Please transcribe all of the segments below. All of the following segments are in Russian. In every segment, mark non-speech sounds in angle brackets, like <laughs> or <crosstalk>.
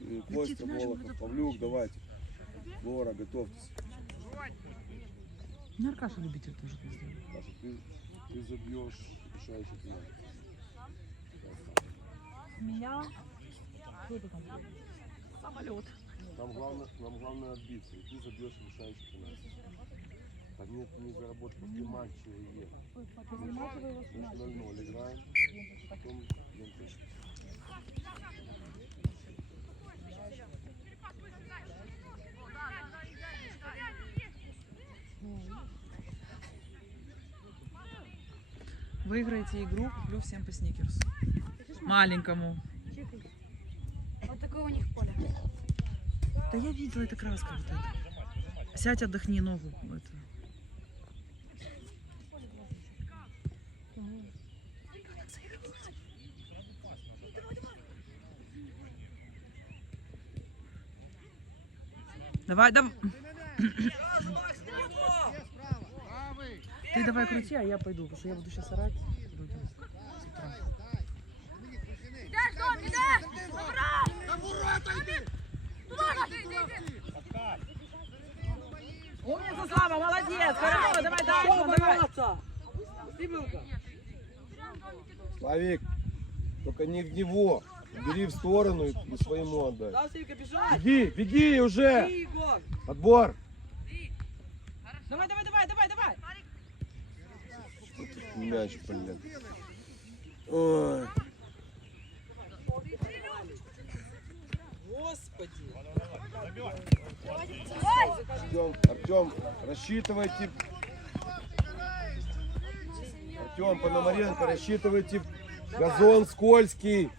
Э, Костя, Волохов, Павлюк, давайте. Лора, готовьтесь. Ну, Аркаша любитель тоже сделать. Паша, ты, ты забьешь решающий пенальти. Меня? Самолет. Нам главное, нам главное отбиться, и ты забьешь решающий пенальти. А нет, не заработать, после матча и ехать. Значит, 0-0 играем, потом идем Выиграете игру, куплю всем по сникерсу. Маленькому. Вот такое у них поле. Да я видела, это краска вот эта. Сядь, отдохни ногу. Это. Давай, давай. Ты давай крути, а я пойду, потому что я буду сейчас орать. Люди с утра. Идешь, Дом, идешь! Забрал! Туда, иди, иди, иди! Умница, Слава, молодец, хорошо, давай дальше, давай. Славик, только не в него. Бери в сторону и своему отдай. Беги, беги уже! Отбор! Давай, давай, давай, давай, давай. Мяч, блин. Ой. Артем, Артем, рассчитывайте. Артем Пономаренко, рассчитывайте. Газон скользкий.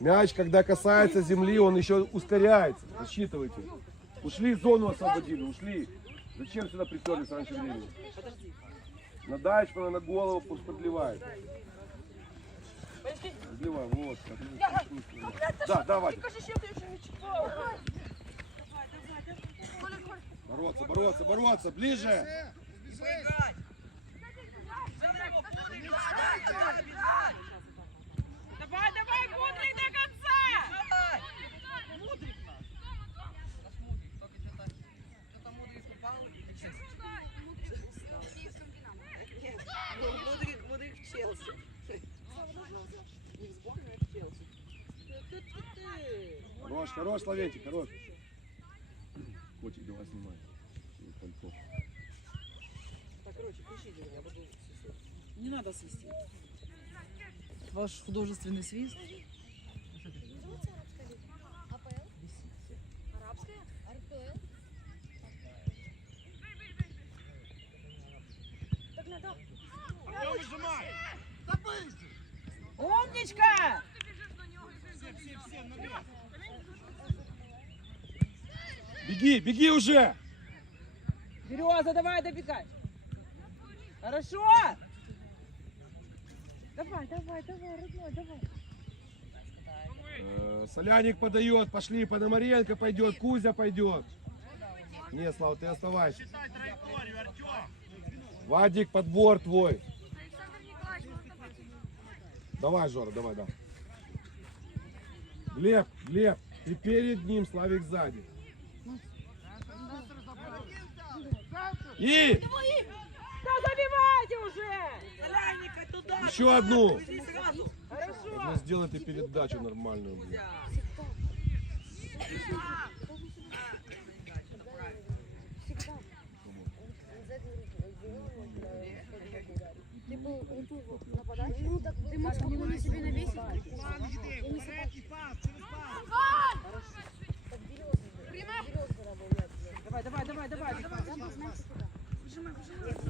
Мяч, когда касается земли, он еще ускоряется. Рассчитывайте. Ушли, зону освободили, ушли. Зачем сюда приперлись раньше времени? На Дачмана, на голову пусть подливает. Подливай, вот. Да, давай. Бороться, бороться, бороться, ближе. Давай, давай, мудрый до конца. Мудрик, мудрик в Челси. Не в сборную, а в Челси. Хорош, хорош, Славентик, хорош. Котик, давай снимай. Пальто. Так, короче, включите меня, я буду сосать. Не надо свистеть. Ваш художественный свист. Умничка! Беги, беги уже! Береза, давай добегай. Хорошо? Давай, давай, давай, родной, давай. Э, Соляник подает, пошли, Пономаренко пойдет, Кузя пойдет. Не, Слава, ты оставайся. Вадик, подбор твой. Давай, Жора, давай, да. Глеб, Глеб, ты перед ним, Славик сзади. И забивайте уже! Соляйника туда! еще одну. Хорошо. Сделай ты передачу нормальную. блин. Ты был на подаче? Ну, так ты мог спокойно на себе навесить. И не сыпать. Давай, давай, давай,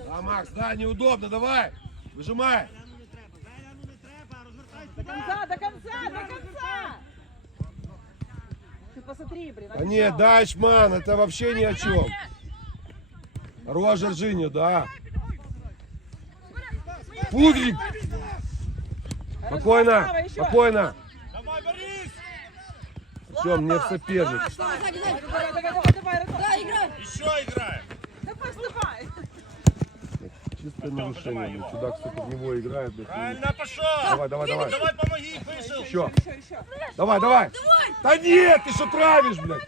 Да, Макс, да, неудобно, давай. Выжимай. До конца, до конца, до конца! Ты посмотри, блин. Да нет, Дачман, это вообще ни о чем. Хорош, Жоржиню, да. Пудрик, спокойно, спокойно. Все, мне в соперник. Давай, давай. Еще играем. Чистое нарушение, блядь. Чудак, сука, в него играет, блядь. Правильно пошел! Давай, давай, давай. Давай помоги, вышел! Еще. Давай, давай. Да нет, ты что травишь, блядь?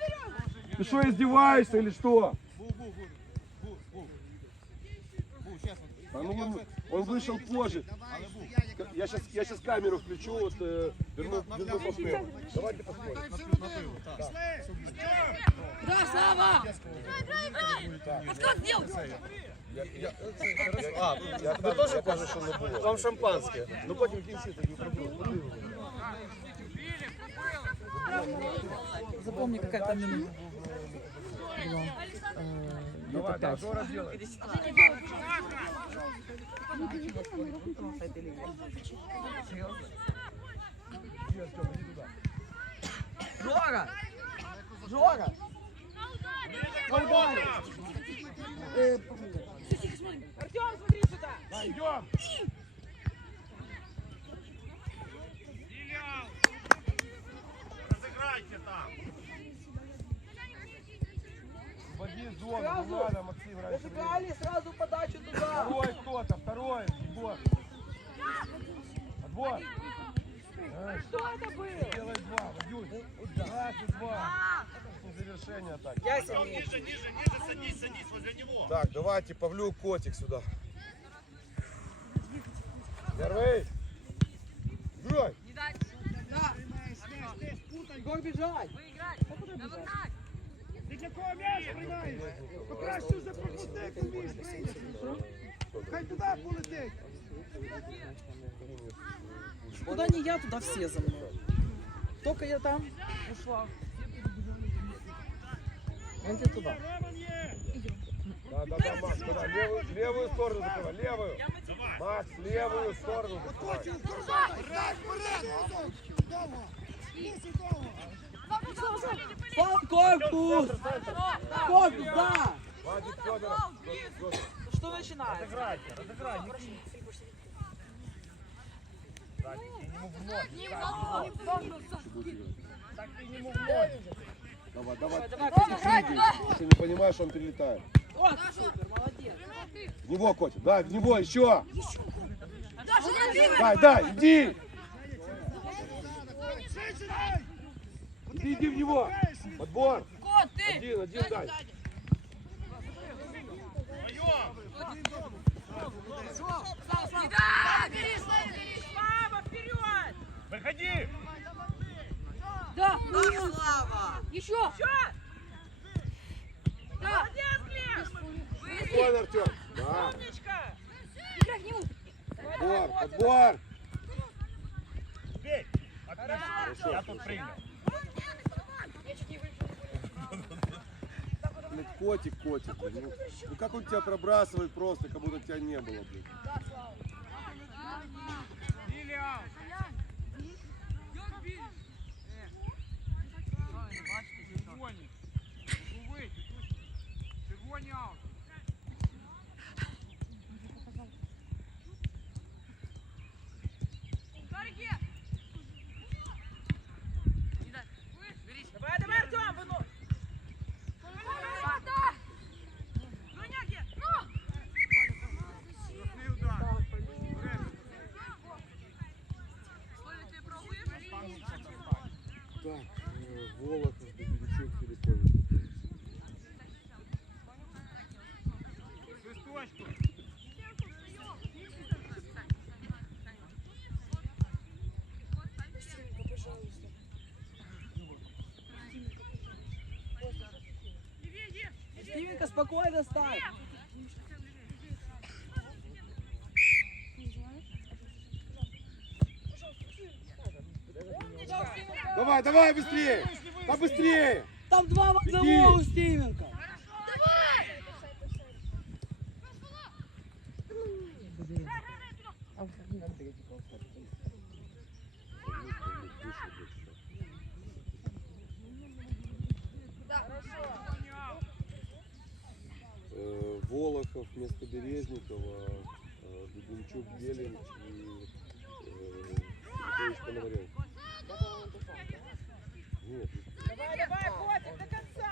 Ты что, издеваешься или что? А ну он, он вышел позже. Я сейчас, я сейчас камеру включу, вот э, верну, верну повтор. Давайте посмотрим. Да, Слава! Подсказ сделай! А, я тебе теж кажу, що не було. Вам шампанське. Ну потім в кінці тоді пробую. Запомни, какая там минута. Была. Э, Давай, Где-то да, пять. что раз делать? Жора! Жора! Колбай! Идем! Разыграйте там! Води зону, не надо, Максим, раньше. Разыграли сразу подачу туда! Второй кто-то, второй, отбор. Отбор. Что это было? Делай два, Вадюнь. Раз и два. Завершение атаки. Я. Ниже, ниже, ниже, садись, садись возле него! Так, давайте, Павлюк, котик сюда. Первый. Играй. Егор бежать! Ти для кого м'яч приймаєш? Покраще за пропустити вмієш. Хай туди полетить. Куда не я, туда все за мной. Только я там ушла. Он тебе туда. Да, да, да, Макс, туда. Левую, левую сторону закрывай, левую. Макс, левую сторону закрывай. Пал корпус! Корпус, да! Вадик, Федор. Что начинается? Не кинь. Так, йому в ноги. Так йому в ноги. Давай, давай. Если не понимаешь, он перелетает. Вот, супер, молодец! В него, котик, да, в него еще. Дай, дай, иди. Иди, иди в него. Подбор. Один, один, дай. Виходи! Да, Да, Слава! еще. Да. Спокойно, Артем. Да. Играй к нему. Подбор, подбор. Бей! Отлично, я тут принял. Блядь, котик, котик. блядь, Ну, ну как он тебя пробрасывает просто, как будто тебя не было, блядь. Давай, давай, Артем, выну! Так, э, Волохов, Дубенчук, Филиппович. Стивенька, спокойно ставь! Давай, давай, быстрее! Побыстрее! Там два в одного у Стивенка! Э, Волохов вместо Березникова, э, Дубенчук, Белин и э, Филиппович Пономаренко. Нет, Давай, давай, Котик, до конца!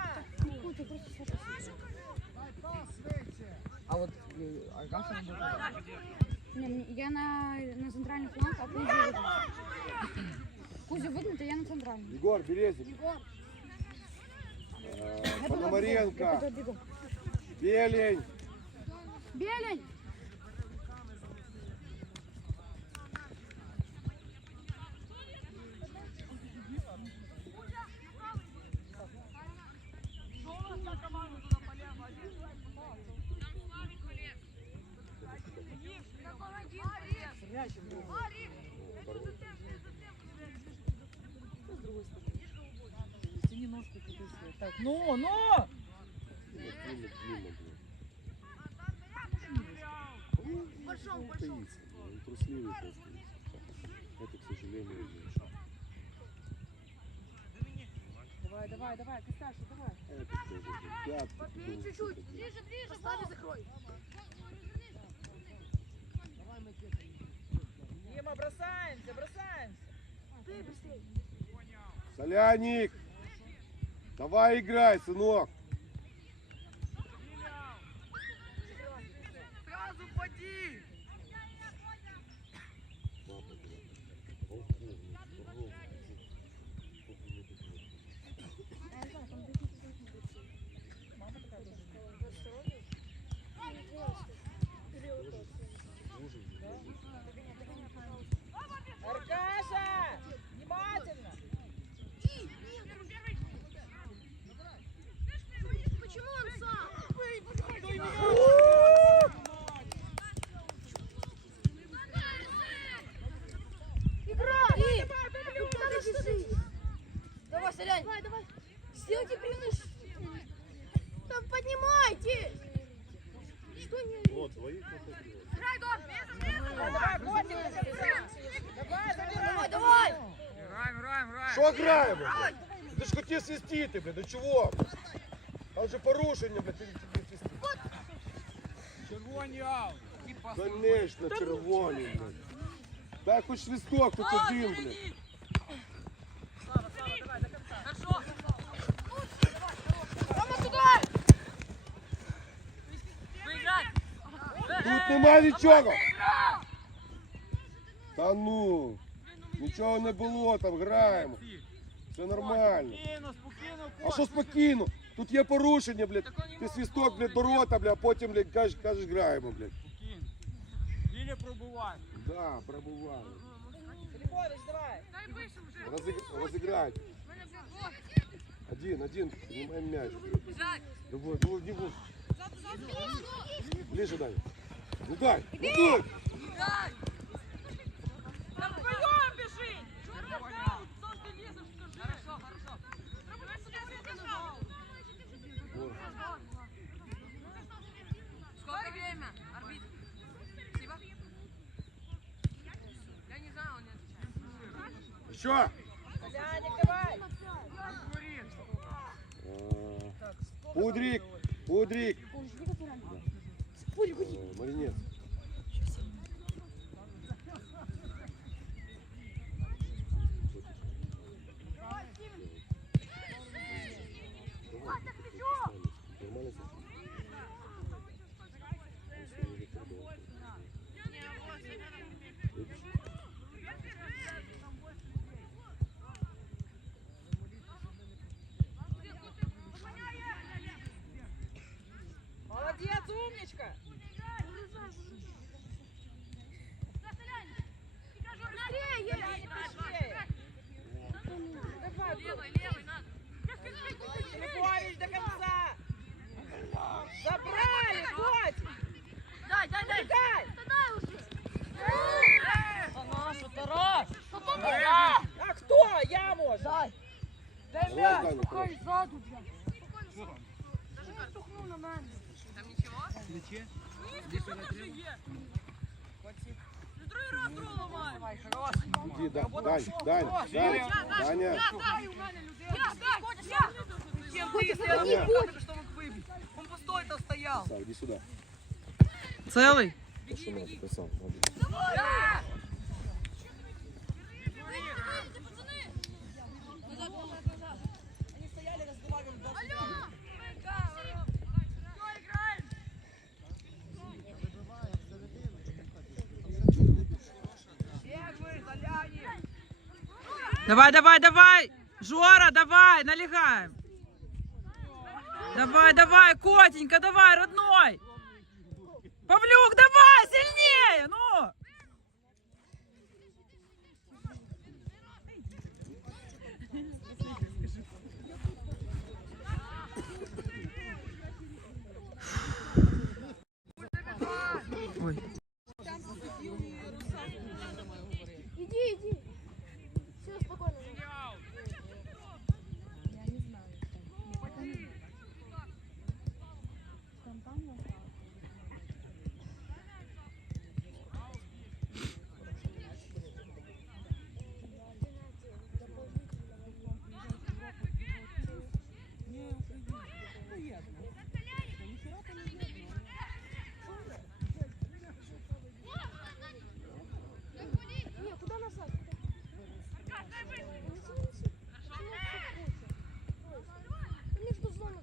А вот Аркаша работает. Не, я на, на центральный фланг, а Кузю выгнать. Кузю выгнать, а я на центральный. Егор, Березин. Егор, Э, Пономаренко. Белень. Белень! Ну, ну! Длинно, длинно, блин. Большом, Он таится, он трусливый просто. Это, к сожалению, видишь. Давай, давай, давай, Косташа, давай. Это тоже, блин, чуть-чуть. блин. Ближе, ближе, Поставь и закрой. Дима, бросаемся, бросаемся. Ты быстрее. Соляник! Давай играй, сынок! Сразу поди! Аркаша! Внимательно! Почему он сам? Играй! Давай, Солян! Давай, давай! Сделайте преимущество! Там поднимайте! Что не... Вот, двоих Давай, давай, Котик, до конца! Давай, Давай, забирай! давай! Що граємо? блядь? Ти ж хотів свистіти, блядь, ну чого? Там же порушення, блядь, ти ти- ти- ти- Червоні аут. Конечно, червоні, блядь. Дай хоч свисток, тут один, блядь. нема нічого. Та ну, нічого не було, там граємо. Все нормально. Спокійно, спокійно, А що спокійно? Тут є порушення, блядь. Ти свисток, блядь, ворота, блядь, а потім, блядь, кажеш, кажеш, граємо, блядь. спокійно. Ліля пробуває. Да, пробували. Филиппович, давай! Розыг... Розыграть. Один, один, принимаем мяч. Давай, давай, не будь. Ближе дай. Ну дай. Да вдвоем бежи! Что ты лезешь, скажи? Хорошо, хорошо. Сколько время? Арбитр. Спасибо. Я не знаю, он не отвечает. Еще. Соляник, давай! Пудрик, Пудрик. Маринец. Нормально Молодец, умничка! Быстрее! Давай, Левой, левой надо. Филиппович, до конца! Забрали, Котик! Дай, дай, дай. Дай! А кто? Я, может! Давай, Даня, короче. Там ничего? Плече. Другой раз ролл ломаю. Иди, да, Дань, Дань, Дань, Даня. Он пустой-то стоял. Так, иди сюда. Целый? Пошел на красав. молодец. Давай, давай, давай! Жора, давай, налегаем! Давай, давай, котенька, давай, родной! Павлюк, давай, сильнее! Ну! Ой. Иди, иди. Все, спокойно. Не, куда назад? Между зоной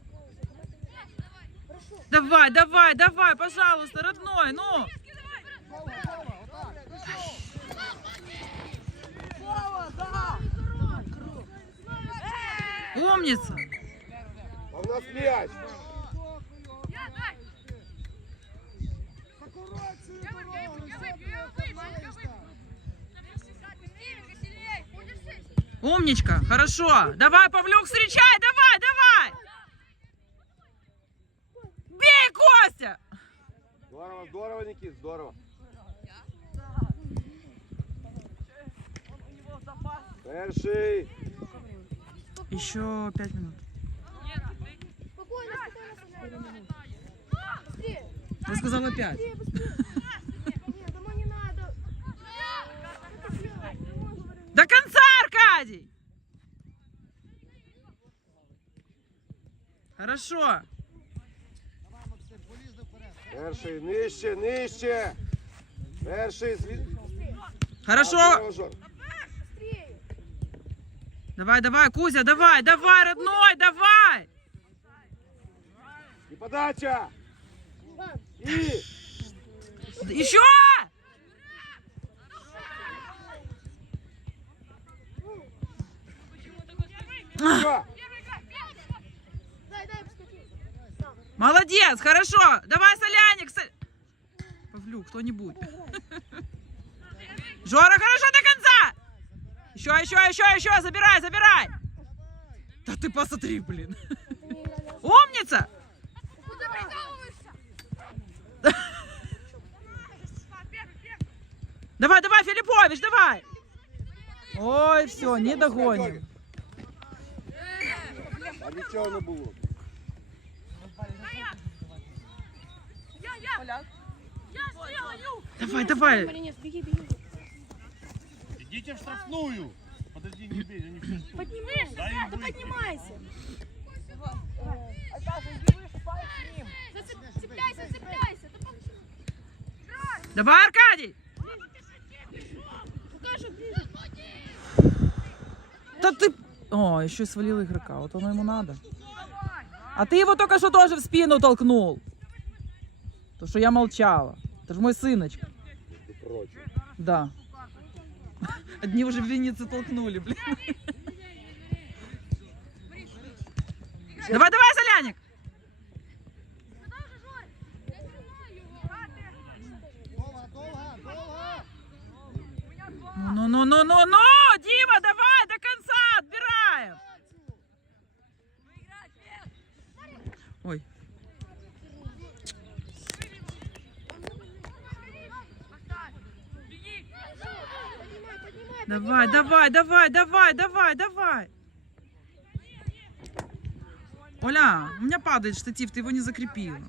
Хорошо. Давай, давай, давай, пожалуйста, родной, ну! Умница! Нас мяч. Умничка, хорошо. Давай, Павлюк, встречай, давай, давай! Бей, Костя! Здорово, здорово, Никит, здорово. Перший. Еще пять минут. Спокойно, спокойно, Быстрее, Я сказала пять. быстрее, быстрее. Нет, домой не надо. Что ты делаешь? Не можешь, говорю, не До конца, Аркадий! Хорошо. Перший, нижче, нижче. Перший. Хорошо. Давай, давай, Кузя, давай, давай, родной, давай! И подача. Еще! Молодец, хорошо. Давай, Соляник. Со- Павлюк, кто-нибудь. <laughs> Жора, хорошо до конца. Еще, еще, еще, еще. Забирай, забирай. Да ты посмотри, блин. <laughs> Умница. Куда прикалываешься? Давай, давай, Филиппович, давай. Ой, все, не догоним. А нічого не було. Давай, давай. Идите в штрафную. Подожди, не бей, они все. Поднимайся, Дай да выйти. поднимайся. Зацеп- Цепляйся, цепляйся. Да пом- Давай, Аркадий. Покажи ближе. Да ты... О, еще свалил игрока. Вот оно ему надо. А ты его только что тоже в спину толкнул. То, что я молчала. Это же мой сыночка. Да. Одни уже в Виннице толкнули, блин. Давай, давай, Соляник. Ну, ну, ну, ну, ну, Дима, давай до конца отбираем. Ой. Давай, давай, давай, давай, давай, давай. Оля, у меня падает штатив, ты его не закрепила.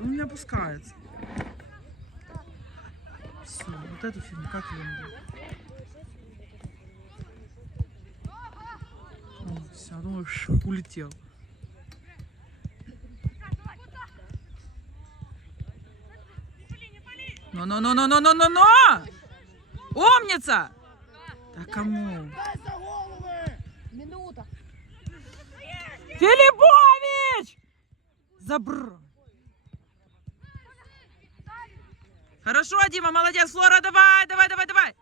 Он у меня опускается. Все, вот эту фигню, как ее надо? все, думаю, ш, улетел. Ну-ну-ну-ну-ну-ну-ну! Умница! Да кому? Минута. Филиппович! Забр. Хорошо, Дима, молодец. Флора, давай, давай, давай, давай.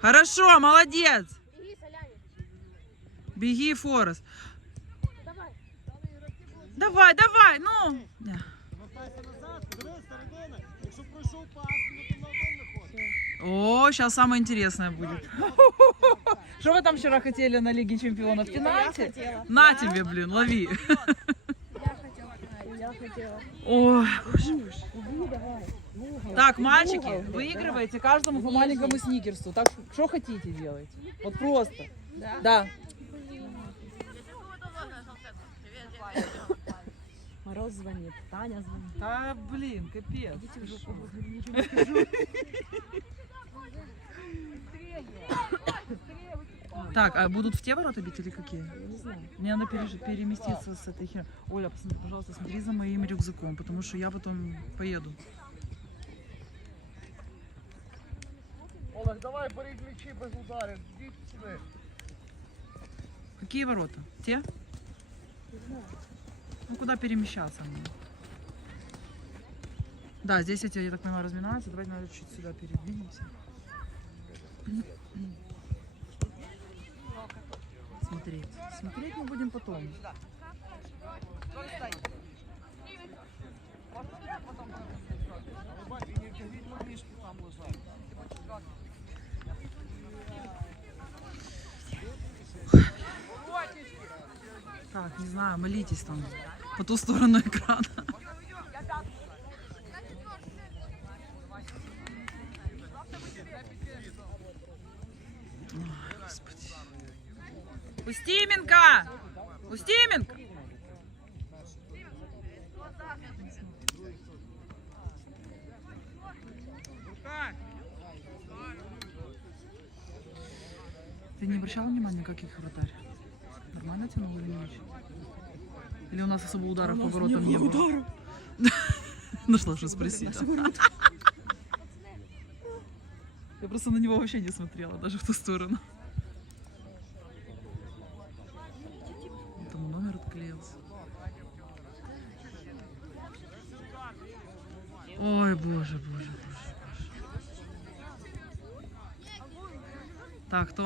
Хорошо, молодец. Беги, Форест. Давай, давай, ну. О, сейчас самое интересное будет. Что вы там вчера хотели на Лиге Чемпионов? Пенальти? На тебе, блин, лови. Я хотела. Ой. Так, мальчики, выигрываете каждому по маленькому сникерсу. Так, что хотите делать? Вот просто. Да. Мороз звонит, Таня звонит. Да, блин, капец. Так, а будут в те ворота бить или какие? Не знаю. Мне надо переж- переместиться с этой хер. Оля, посмотри, пожалуйста, смотри за моим рюкзаком, потому что я потом поеду. Олег, давай бери ключі без ударів. Йдіть сюди. Какие ворота? Те? Ну, куда перемещаться мне? Да, здесь эти, я так понимаю, разминаются. Давайте, наверное, чуть сюда передвинемся. Смотреть. Смотреть мы будем потом. Так, не знаю, молитесь там по ту сторону экрана. Ой, Господи. Устименко! Устименко! Ты не обращал внимания, каких вратарь? Нормально тянул или не очень? Или у нас особо ударов по воротам не было? <laughs> Нашла, что спросить. Я просто на него вообще не смотрела, даже в ту сторону.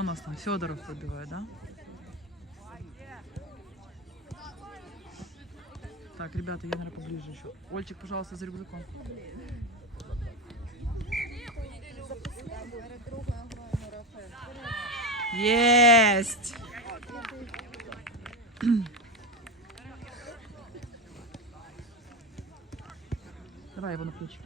Нас там? Федоров подбивает, да? Так, ребята, я, наверное, поближе еще. Ольчик, пожалуйста, за рюкзаком. Есть! Давай его на плечики.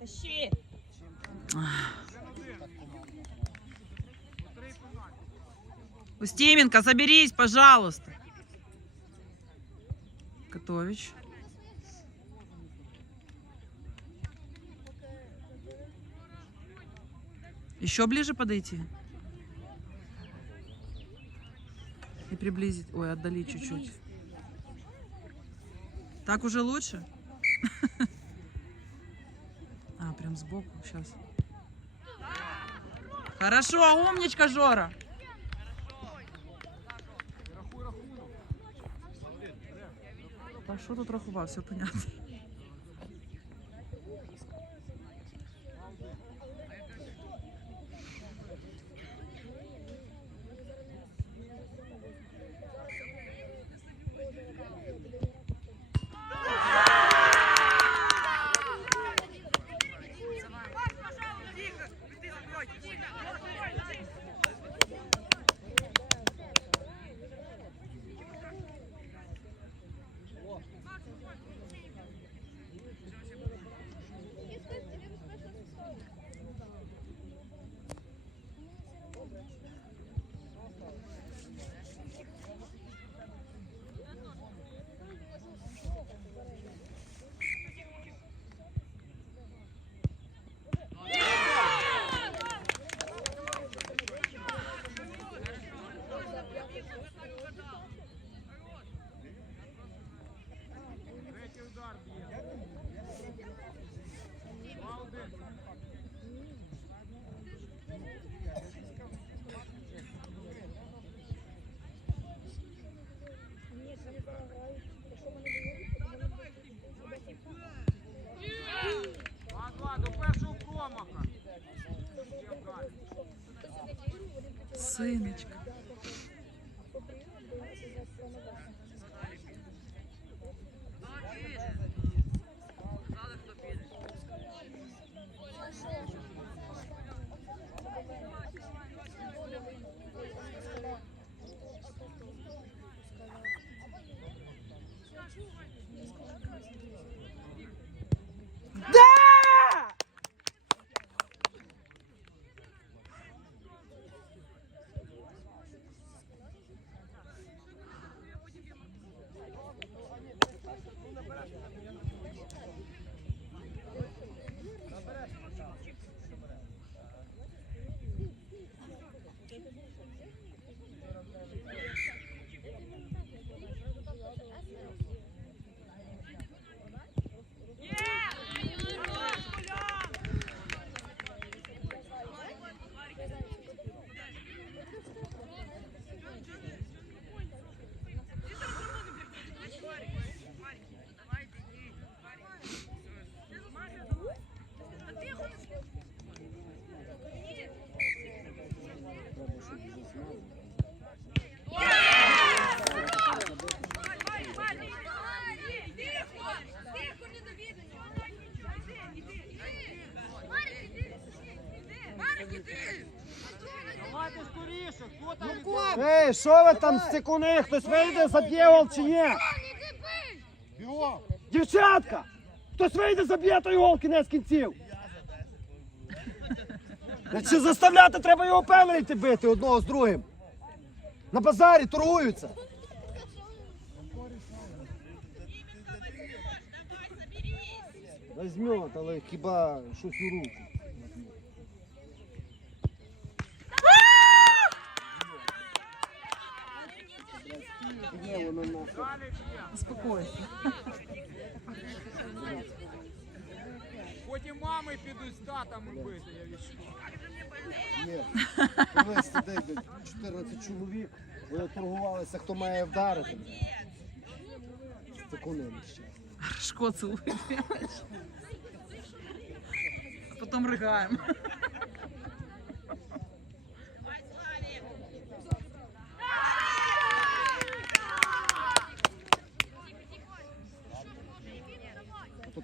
Тащи! Устименко, соберись, пожалуйста. Котович. Еще ближе подойти. И приблизить. Ой, отдали чуть-чуть. Так уже лучше? <laughs> А, прям сбоку. Сейчас. Хорошо, умничка, Жора. А що тут рахував? Все понятно. Ей, що ви там стекуни? Хтось вийде заб'є гол чи ні? Дівчатка! Хтось вийде заб'є той гол кінець кінців. Якщо заставляти, треба його пенальти бити одного з другим. На базарі торгуються. Возьмет, але хіба щось у руку. Ні, воно нахуй. Успокойся. Потім мами підуть з татами бити, я відчув. Ні. Дивись, сидить 14 чоловік. Вони торгувалися, хто має вдарити. Це ще. Шко целует. А потом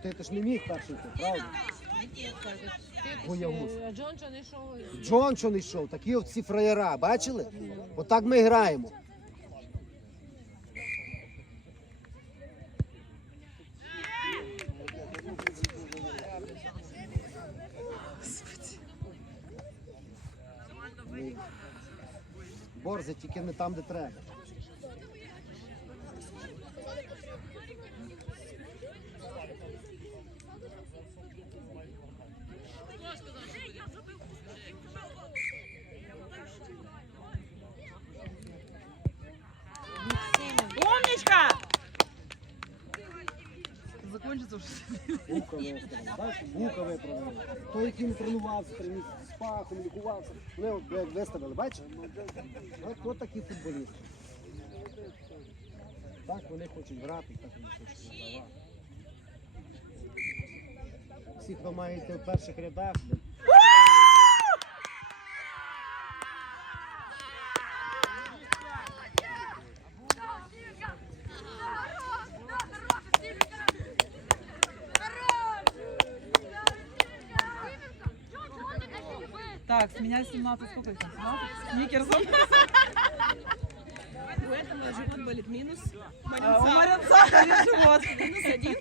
То ти ж не міг перший правда? Боягуз. Джончон йшов. Джон що не йшов, такі от ці фраєра, бачили? Отак ми граємо. Борзи тільки не там, де треба. Тренувався, три місяці з пахом, лікувався. Вони от як виставили, бачиш? От, от такі футболісти. Так вони хочуть грати, так вони хочуть вигравати. Всі, хто має в перших рядах, Так, с меня 17, сколько их там? 17? Сникерсом. У этого живот болит минус. А, У Маринца живот. Минус один.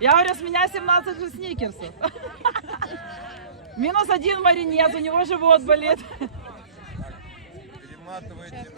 Я говорю, с меня 17 же сникерсов. Минус один маринез, у него живот болит. Перематывайте.